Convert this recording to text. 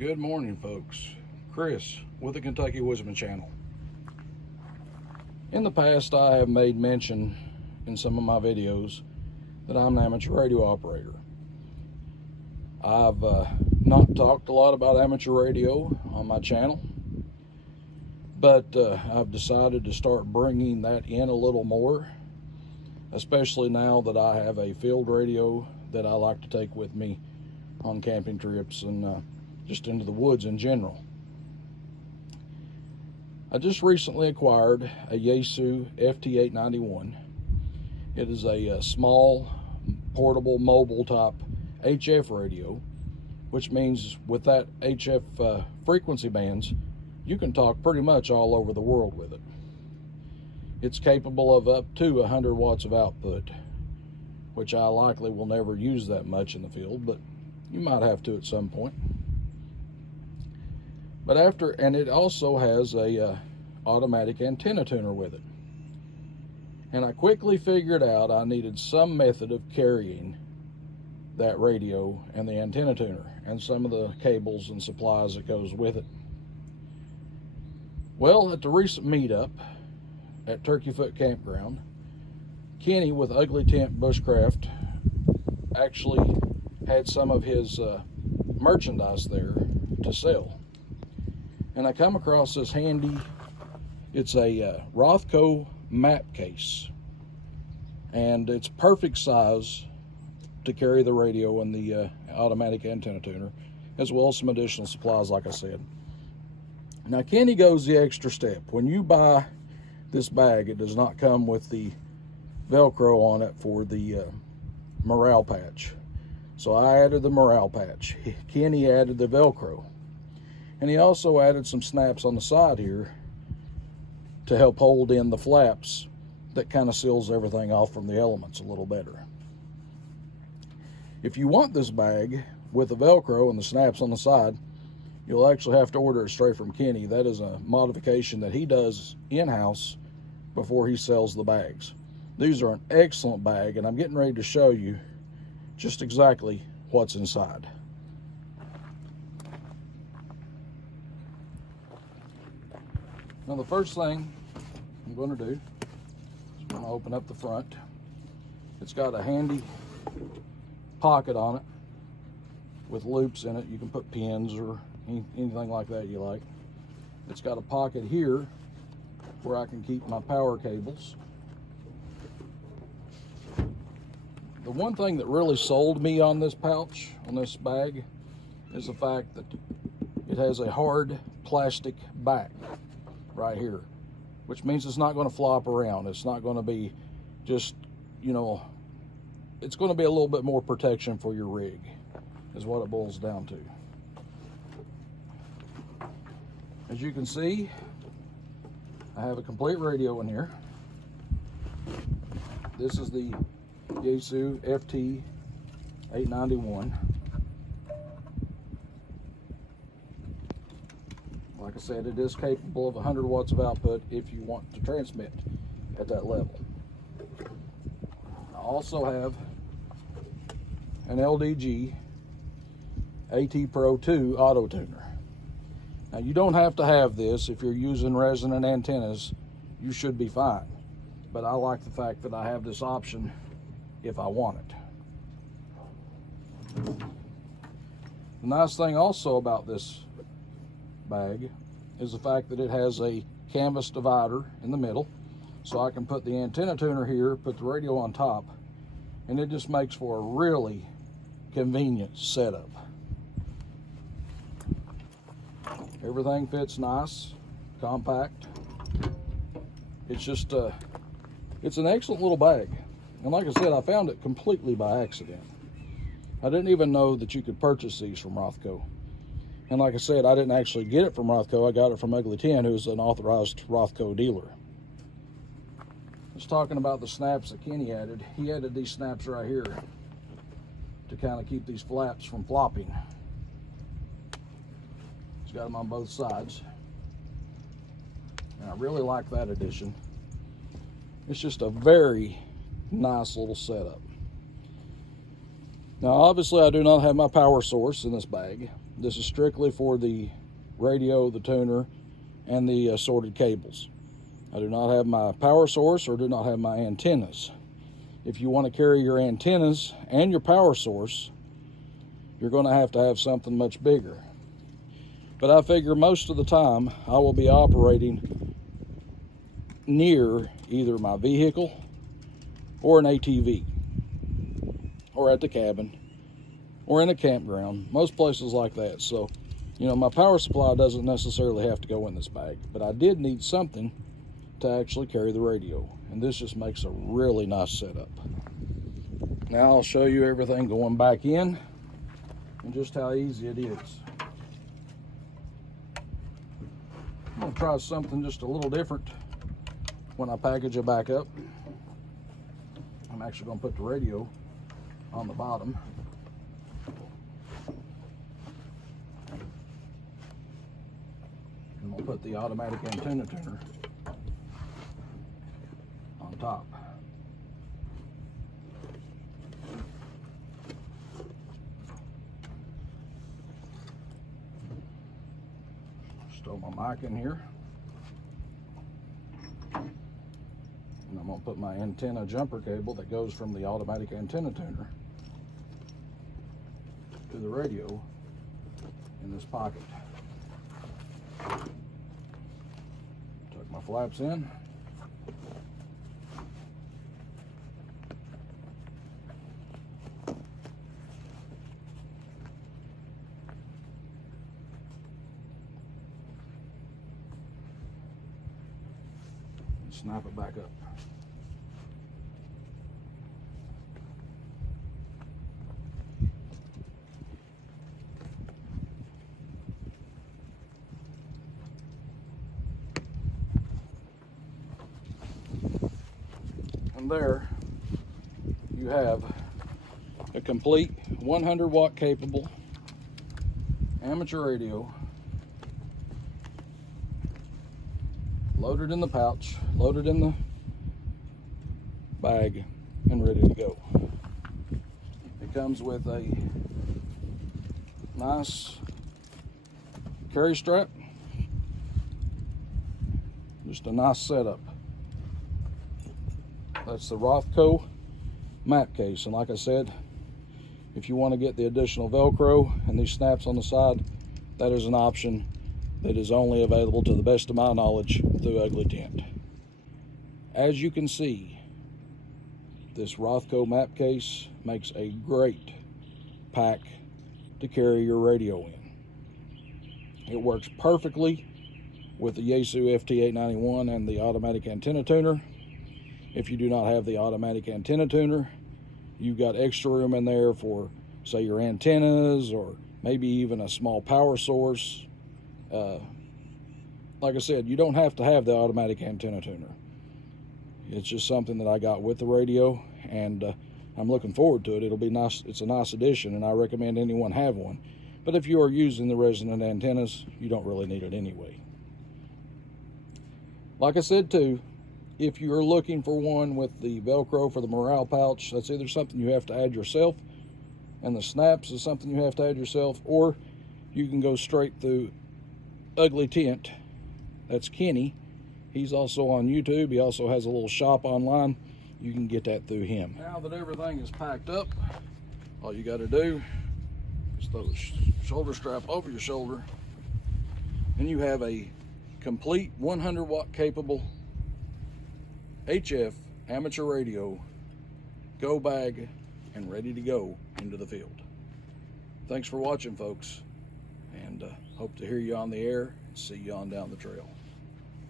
Good morning, folks. Chris with the Kentucky Woodsman Channel. In the past, I have made mention in some of my videos that I'm an amateur radio operator. I've not talked a lot about amateur radio on my channel, but I've decided to start bringing that in a little more, especially now that I have a field radio that I like to take with me on camping trips and just into the woods in general. I just recently acquired a Yaesu FT891. It is a small, portable, mobile type HF radio, which means with that HF frequency bands, you can talk pretty much all over the world with it. It's capable of up to 100 watts of output, which I likely will never use that much in the field, but you might have to at some point. But and it also has a automatic antenna tuner with it. And I quickly figured out I needed some method of carrying that radio and the antenna tuner and some of the cables and supplies that goes with it. Well, at the recent meetup at Turkey Foot Campground, Kenny with Ugly Tent Bushcraft actually had some of his merchandise there to sell. And I come across this handy, it's a Rothco map case, and it's perfect size to carry the radio and the automatic antenna tuner, as well as some additional supplies, like I said. Now Kenny goes the extra step. When you buy this bag, it does not come with the Velcro on it for the morale patch. So I added the morale patch. Kenny added the Velcro. And he also added some snaps on the side here to help hold in the flaps that kind of seals everything off from the elements a little better. If you want this bag with the Velcro and the snaps on the side, you'll actually have to order it straight from Kenny. That is a modification that he does in-house before he sells the bags. These are an excellent bag, and I'm getting ready to show you just exactly what's inside. Now the first thing I'm going to do is I'm going to open up the front. It's got a handy pocket on it with loops in it. You can put pins or anything like that you like. It's got a pocket here where I can keep my power cables. The one thing that really sold me on this pouch, on this bag, is the fact that it has a hard plastic back right here, which means it's not going to flop around. It's not going to be just, you know, it's going to be a little bit more protection for your rig, is what it boils down to. As you can see, I have a complete radio in here. This is the Yaesu FT891. Like I said, it is capable of 100 watts of output if you want to transmit at that level. I also have an LDG AT Pro 2 auto tuner. Now you don't have to have this. If you're using resonant antennas, you should be fine. But I like the fact that I have this option if I want it. The nice thing also about this bag is the fact that it has a canvas divider in the middle, so I can put the antenna tuner here, put the radio on top, and it just makes for a really convenient setup. Everything fits nice, compact. It's just it's an excellent little bag, and like I said, I found it completely by accident. I didn't even know that you could purchase these from Rothco. And like I said, I didn't actually get it from Rothco. I got it from Ugly Tent, who's an authorized Rothco dealer. Just talking about the snaps that Kenny added. He added these snaps right here to kind of keep these flaps from flopping. He's got them on both sides. And I really like that addition. It's just a very nice little setup. Now obviously I do not have my power source in this bag. This is strictly for the radio, the tuner, and the assorted cables. I do not have my power source or do not have my antennas. If you want to carry your antennas and your power source, you're going to have something much bigger. But I figure most of the time I will be operating near either my vehicle or an ATV, or at the cabin, or in a campground, most places like that. So, you know, my power supply doesn't necessarily have to go in this bag, but I did need something to actually carry the radio, and this just makes a really nice setup. Now I'll show you everything going back in and just how easy it is. I'm gonna try something just a little different when I package it back up. I'm actually gonna put the radio on the bottom. And we'll put the automatic antenna tuner on top. Stow my mic in here. And I'm going to put my antenna jumper cable that goes from the automatic antenna tuner to the radio in this pocket. Tuck my flaps in. And snap it back up. And there you have a complete 100 watt capable amateur radio, loaded in the pouch, loaded in the bag, and ready to go. It comes with a nice carry strap, just a nice setup. That's the Rothco map case, and like I said, if you want to get the additional Velcro and these snaps on the side, that is an option that is only available, to the best of my knowledge, through Ugly Tent. As you can see, this Rothco map case makes a great pack to carry your radio in. It works perfectly with the Yaesu FT891 and the automatic antenna tuner. If you do not have the automatic antenna tuner, you've got extra room in there for, say, your antennas, or maybe even a small power source. Like I said, you don't have to have the automatic antenna tuner. It's just something that I got with the radio, and I'm looking forward to it. It'll be nice. It's a nice addition, and I recommend anyone have one. But if you are using the resonant antennas, you don't really need it anyway. Like I said too, if you're looking for one with the Velcro for the morale pouch, that's either something you have to add yourself, and the snaps is something you have to add yourself, or you can go straight through Ugly Tent. That's Kenny. He's also on YouTube. He also has a little shop online. You can get that through him. Now that everything is packed up, all you got to do is throw the shoulder strap over your shoulder, and you have a complete 100 watt capable HF amateur radio, go bag, and ready to go into the field. Thanks for watching, folks, and hope to hear you on the air and see you on down the trail.